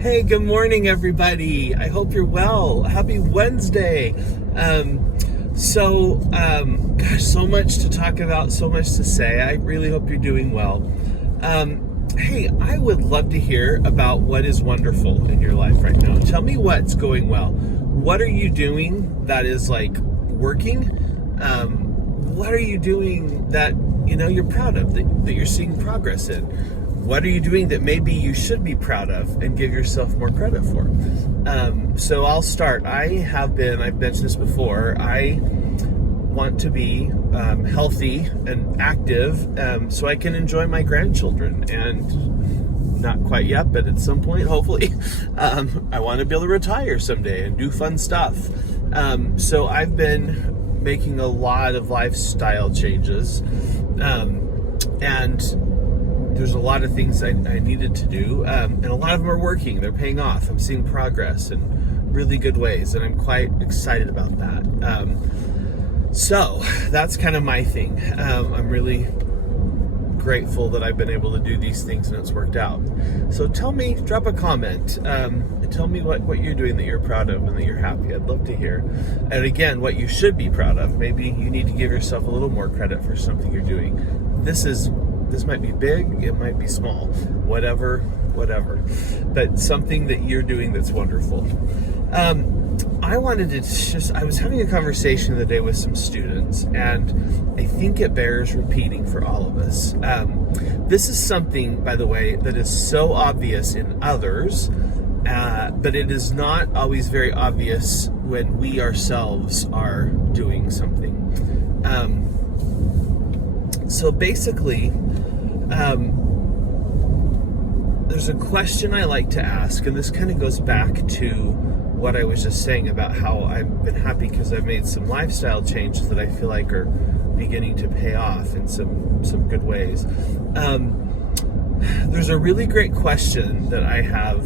Hey, good morning, everybody. I hope you're well. Happy Wednesday. Gosh, so much to talk about, so much to say. I really hope you're doing well. Hey, I would love to hear about what is wonderful in your life right now. Tell me what's going well. What are you doing that is like working? What are you doing that you're proud of, that you're seeing progress in? What are you doing that maybe you should be proud of and give yourself more credit for? So I'll start. I've mentioned this before, I want to be healthy and active so I can enjoy my grandchildren. And not quite yet, but at some point, hopefully, I want to be able to retire someday and do fun stuff. So I've been making a lot of lifestyle changes. And there's a lot of things I needed to do, and a lot of them are working. They're paying off. I'm seeing progress in really good ways, and I'm quite excited about that. So that's kind of my thing. I'm really grateful that I've been able to do these things and it's worked out. So tell me, drop a comment. Tell me what you're doing that you're proud of and that you're happy. I'd love to hear. And again, what you should be proud of. Maybe you need to give yourself a little more credit for something you're doing. This might be big, it might be small, whatever, but something that you're doing that's wonderful. I was having a conversation the other day with some students, and I think it bears repeating for all of us. This is something, by the way, that is so obvious in others, but it is not always very obvious when we ourselves are doing something. So basically, there's a question I like to ask, and this kind of goes back to what I was just saying about how I've been happy because I've made some lifestyle changes that I feel like are beginning to pay off in some good ways. There's a really great question that I have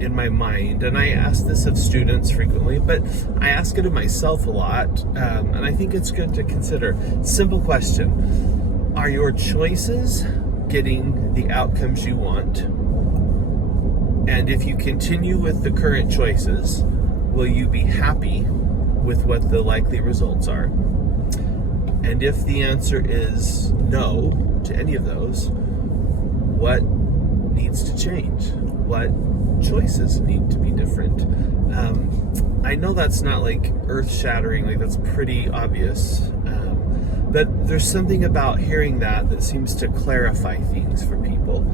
in my mind, and I ask this of students frequently, but I ask it of myself a lot, and I think it's good to consider. Simple question. Are your choices getting the outcomes you want? And if you continue with the current choices, will you be happy with what the likely results are? And if the answer is no to any of those, what needs to change? What choices need to be different? I know that's not like earth-shattering, like that's pretty obvious. But there's something about hearing that seems to clarify things for people.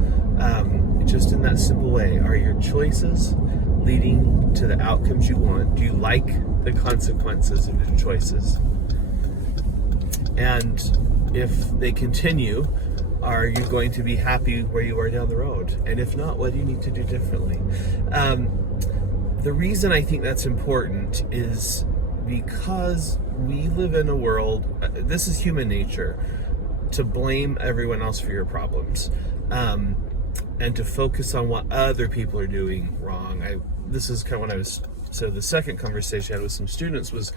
Just in that simple way. Are your choices leading to the outcomes you want? Do you like the consequences of your choices? And if they continue, are you going to be happy where you are down the road? And if not, what do you need to do differently? The reason I think that's important is because we live in a world, this is human nature, to blame everyone else for your problems, and to focus on what other people are doing wrong. This is kind of so the second conversation I had with some students was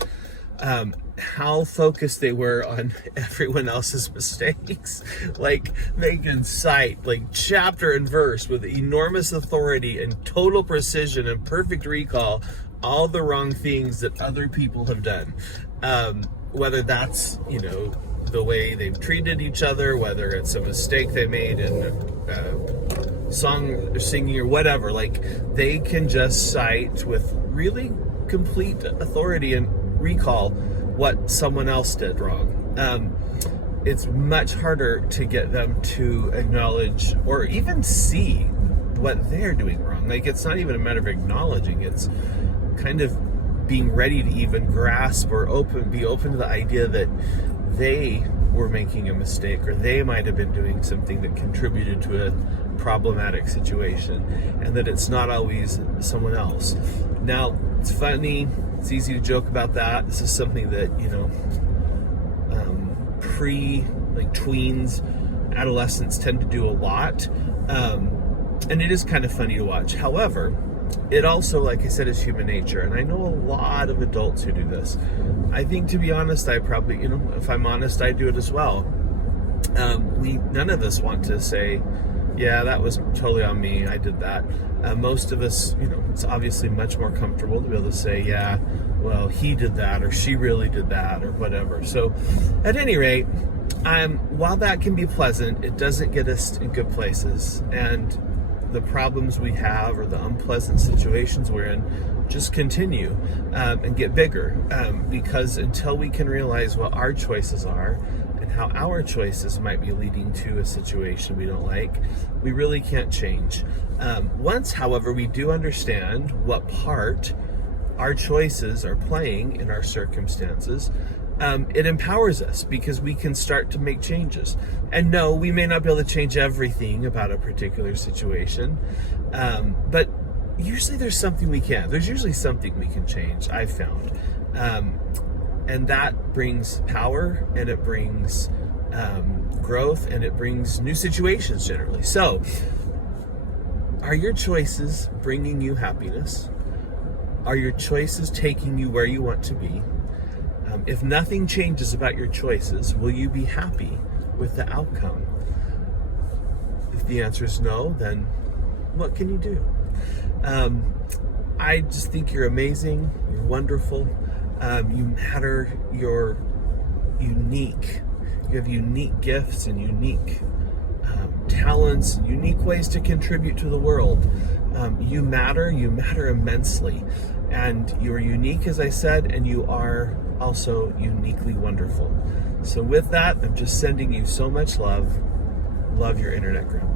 how focused they were on everyone else's mistakes. Like, they can cite like chapter and verse with enormous authority and total precision and perfect recall all the wrong things that other people have done, whether that's the way they've treated each other, whether it's a mistake they made in song or singing or whatever. Like, they can just cite with really complete authority and recall what someone else did wrong. It's much harder to get them to acknowledge or even see what they're doing wrong. Like, it's not even a matter of acknowledging, it's kind of being ready to even grasp or be open to the idea that they were making a mistake, or they might have been doing something that contributed to a problematic situation, and that it's not always someone else. Now, it's funny, it's easy to joke about that. This is something that tweens, adolescents tend to do a lot, and it is kind of funny to watch. However, it also, like I said, is human nature, and I know a lot of adults who do this. I think, to be honest, I probably, if I'm honest, I do it as well. None of us want to say, Yeah, that was totally on me. I did that. Most of us, it's obviously much more comfortable to be able to say, yeah, well, he did that, or she really did that, or whatever. So, at any rate, while that can be pleasant, it doesn't get us in good places. And the problems we have or the unpleasant situations we're in just continue and get bigger because until we can realize what our choices are and how our choices might be leading to a situation we don't like, we really can't change. Once, however, we do understand what part our choices are playing in our circumstances, it empowers us because we can start to make changes. And no, we may not be able to change everything about a particular situation, but usually there's something we can. There's usually something we can change, I've found. And that brings power, and it brings growth, and it brings new situations generally. So, are your choices bringing you happiness? Are your choices taking you where you want to be? If nothing changes about your choices, will you be happy with the outcome? If the answer is no, then what can you do? I just think you're amazing. You're wonderful. You matter. You're unique. You have unique gifts and unique talents, and unique ways to contribute to the world. You matter immensely. And you're unique, as I said, and you are also uniquely wonderful. So with that, I'm just sending you so much love. Love, your internet grandma.